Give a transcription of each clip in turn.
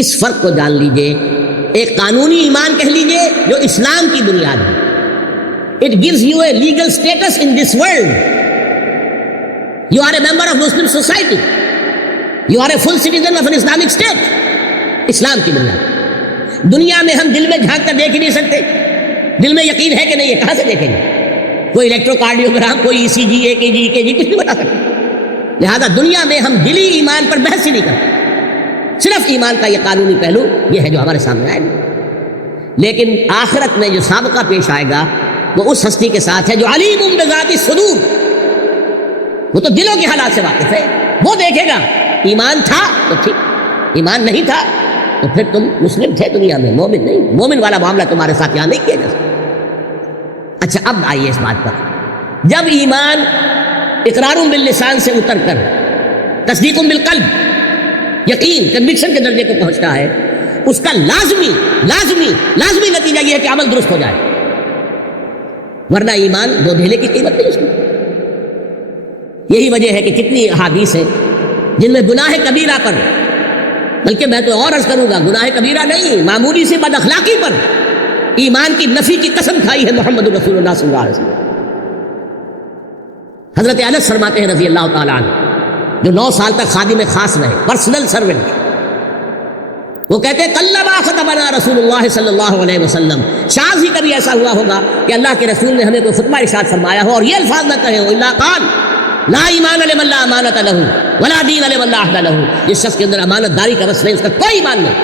اس فرق کو جان لیجئے. ایک قانونی ایمان کہہ لیجئے جو اسلام کی بنیاد ہے. It gives you a legal status in this world. You are a member of Muslim society. You are a full citizen of an Islamic state. اسلام کی بنیاد. دنیا میں ہم دل میں جھانک کر دیکھ ہی نہیں سکتے. دل میں یقین ہے کہ نہیں ہے, کہاں سے دیکھیں گے؟ کوئی الیکٹروکارڈیوگرام, کوئی ECG, EKG کچھ نہیں بتا سکتے. لہذا دنیا میں ہم دلی ایمان پر بحث ہی نہیں کرتے. صرف ایمان کا یہ قانونی پہلو یہ ہے جو ہمارے سامنے آئے گا. لیکن آخرت میں جو سابقہ پیش آئے گا وہ اس ہستی کے ساتھ ہے جو علیم بذات الصدور. وہ تو دلوں کے حالات سے واقف ہے. وہ دیکھے گا ایمان تھا تو ٹھیک, ایمان نہیں تھا تو پھر تم مسلم تھے دنیا میں, مومن نہیں. مومن والا معاملہ تمہارے ساتھ یہاں نہیں کیا جا سکتا. اچھا اب آئیے اس بات پر. جب ایمان اقرار باللسان سے اتر کر تصدیق بالقلب, یقین, کنوکشن کے درجے کو پہنچتا ہے, اس کا لازمی نتیجہ یہ ہے کہ عمل درست ہو جائے. ورنہ ایمان دو ڈھیلے کی قیمت نہیں اس میں. یہی وجہ ہے کہ کتنی احادیث ہیں جن میں گناہ کبیرہ پر, بلکہ میں تو اور عرض کروں گا گناہ کبیرہ نہیں, معمولی سی بد اخلاقی پر ایمان کی نفی کی قسم کھائی ہے محمد رسول اللہ صلی اللہ علیہ وسلم. حضرت انس فرماتے ہیں رضی اللہ تعالیٰ عنہ, جو 9 سال تک خادم خاص رہے, پرسنل سرونٹ, وہ کہتے ہیں کلما خطبنا رسول اللہ صلی اللہ علیہ وسلم, شاذ ہی کبھی ایسا ہوا ہوگا کہ اللہ کے رسول نے ہمیں کوئی خطبہ ارشاد فرمایا ہو اور یہ الفاظ نہ کہے ہو, الا قال لا ایمان لمن لا امانۃ له ولا دین لمن لا عہد له. جس شخص کے اندر امانت داری کا وصف نہیں, اس کا کوئی ایمان نہیں,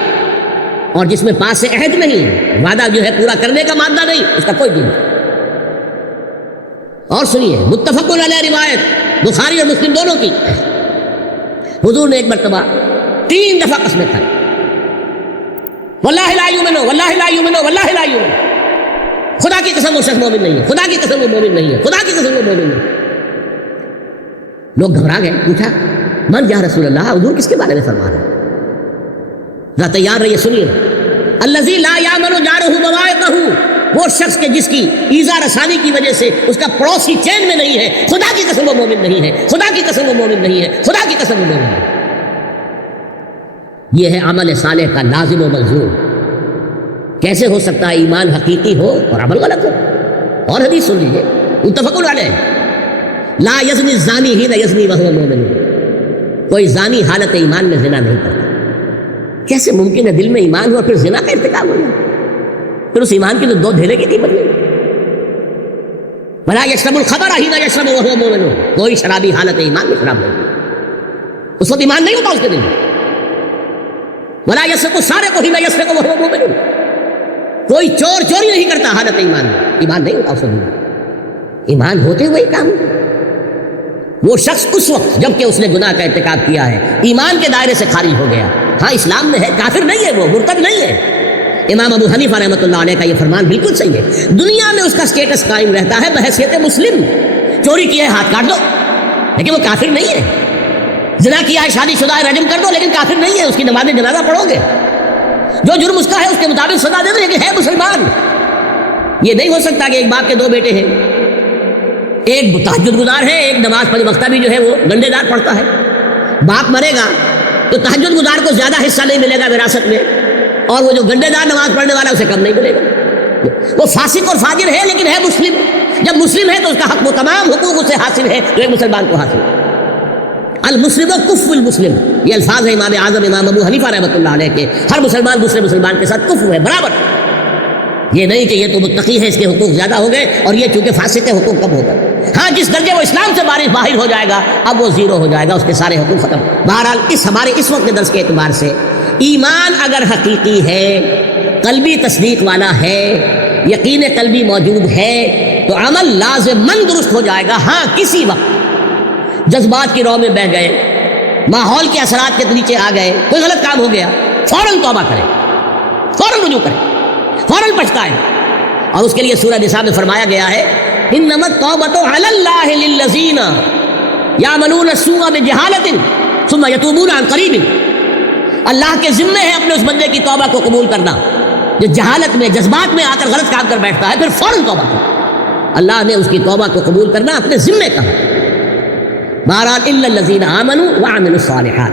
اور جس میں پاس سے عہد نہیں, وعدہ جو ہے پورا کرنے کا مادہ نہیں, اس کا کوئی دین نہیں. اور سنیے, متفق علیہ روایت بخاری اور مسلم دونوں کی, حضور نے ایک مرتبہ 3 دفعہ قسمیں کھائی, واللہ لا یؤمن, واللہ لا یؤمن, واللہ لا یؤمن. خدا کی قسم وہ شخص مومن نہیں ہے, خدا کی قسم وہ مومن نہیں ہے, خدا کی قسم وہ مومن نہیں ہے. لوگ گھبرا گئے, پوچھا من یا رسول اللہ, حضور کس کے بارے میں فرما رہے ہیں؟ ذرا تیار رہیے, سنیے. الذی لا یامن جارہ بوائقہ, وہ شخص کے جس کی ایذا رسانی کی وجہ سے اس کا پڑوسی چین میں نہیں ہے, خدا کی قسم وہ مومن نہیں ہے, خدا کی قسم وہ مومن نہیں ہے, خدا کی قسم وہ مومن نہیں ہے. یہ ہے عمل صالح کا لازم و ملزوم. کیسے ہو سکتا ہے ایمان حقیقی ہو اور عمل غلط ہو؟ اور حدیث سن لیجیے, متفق علیہ, لا یزنی الزانی حین یزنی وہو مومن, کوئی زانی حالت ایمان میں زنا نہیں کرتا. کیسے ممکن ہے دل میں ایمان ہو اور پھر زنا کا ارتکاب ہو جائے؟ پھر اس ایمان کی تو 2 ڈھیلے کی قیمت نہیں. ولا یشرب الخمر حین یشرب وہو مومن, کوئی شرابی حالت ایمان میں شراب نہیں, اس وقت ایمان نہیں ہوتا اس کے دل میں. ولا یسرق السارق حین یسرق وہو مومن, کوئی چور چوری نہیں کرتا حالت ایمان میں, ایمان نہیں ہوتا اس کے دل میں. ایمان ہوتے ہوئے کام. وہ شخص اس وقت جب کہ اس نے گناہ کا ارتکاب کیا ہے ایمان کے دائرے سے خارج ہو گیا. ہاں اسلام میں ہے, کافر نہیں ہے, وہ مرتد نہیں ہے. امام ابو حنیفہ رحمۃ اللہ علیہ کا یہ فرمان بالکل صحیح ہے. دنیا میں اس کا سٹیٹس قائم رہتا ہے بحیثیت مسلم. چوری کیا ہے ہاتھ کاٹ دو, لیکن وہ کافر نہیں ہے. زنا کیا ہے شادی شدہ ہے رجم کر دو, لیکن کافر نہیں ہے, اس کی نماز جنازہ پڑھو گے. جو جرم اس کا ہے اس کے مطابق سزا دے دو, لیکن ہے مسلمان. یہ نہیں ہو سکتا کہ ایک باپ کے 2 بیٹے ہیں, ایک تہجد گزار ہے, ایک نماز 5 وقتہ بھی جو ہے وہ ڈنڈے دار پڑھتا ہے. باپ مرے گا تو تہجد گزار کو زیادہ حصہ نہیں ملے گا وراثت میں, اور وہ جو گنڈے دار نماز پڑھنے والا اسے کم نہیں ملے گا. وہ فاسق اور فاجر ہے لیکن ہے مسلم. جب مسلم ہے تو اس کا حق, وہ تمام حقوق اسے حاصل ہے جو ایک مسلمان کو حاصل ہے. المسلم و کف المسلم, یہ الفاظ ہے امام اعظم امام ابو حنیفہ رحمۃ اللہ علیہ کے. ہر مسلمان دوسرے مسلمان کے ساتھ کفو ہے, برابر. یہ نہیں کہ یہ تو متقی ہے اس کے حقوق زیادہ ہو گئے اور یہ چونکہ فاسق ہے حقوق کم ہو گئے. ہاں جس درجے وہ اسلام سے باہر ہو جائے گا اب وہ زیرو ہو جائے گا, اس کے سارے حقوق ختم. بہرحال ہمارے اس وقت کے درس کے اعتبار سے ایمان اگر حقیقی ہے, قلبی تصدیق والا ہے, یقین قلبی موجود ہے, تو عمل لازماً درست ہو جائے گا. ہاں کسی وقت جذبات کی رو میں بہ گئے, ماحول کے اثرات کے نیچے آ گئے, کوئی غلط کام ہو گیا, فوراً توبہ کریں, فوراً رجوع کریں, فوراً پچھتائیں. اور اس کے لیے سورہ نساء میں فرمایا گیا ہے انما التوبۃ علی اللہ للذین یعملون السوء بجہالۃ ثم یتوبون عن قریب. اللہ کے ذمے ہے اپنے اس بندے کی توبہ کو قبول کرنا جو جہالت میں جذبات میں آ کر غلط کام کر بیٹھتا ہے, پھر فوراً توبہ کرے. اللہ نے اس کی توبہ کو قبول کرنا اپنے ذمے کہا. بہرحال الا الذین آمنوا وعملوا الصالحات.